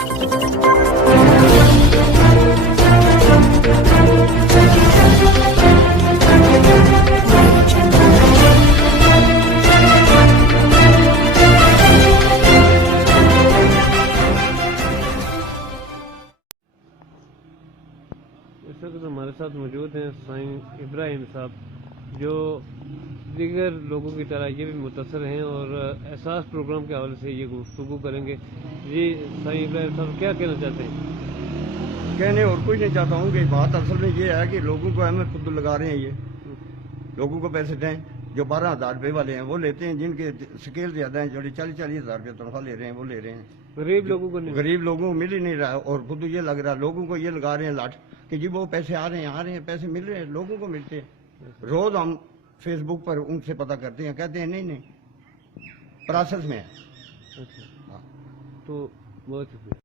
اس وقت ہمارے ساتھ موجود ہیں سائیں ابراہیم صاحب، جو دیگر لوگوں کی طرح یہ بھی متاثر ہیں اور احساس پروگرام کے حوالے سے یہ گفتگو کریں گے۔ جی سائیں ابراہیم صاحب، کیا کہنا چاہتے ہیں؟ کہنے اور کچھ نہیں چاہتا ہوں کہ بات اصل میں یہ ہے کہ لوگوں کو احمد خود لگا رہے ہیں، یہ لوگوں کو پیسے دیں جو 12,000 روپے والے ہیں وہ لیتے ہیں، جن کے سکیل زیادہ ہیں جو 40,000 روپے تنخواہ لے رہے ہیں وہ لے رہے ہیں، غریب لوگوں کو نہیں، غریب لوگوں کو مل ہی نہیں رہا، اور خود یہ لگ رہا ہے لوگوں کو یہ لگا رہے ہیں لاٹھ کہ جی وہ پیسے آ رہے ہیں پیسے مل رہے ہیں، لوگوں کو ملتے ہیں۔ روز ہم فیس بک پر ان سے پتہ کرتے ہیں، کہتے ہیں نہیں پروسیس میں ہے۔ اچھا تو بہت شکریہ۔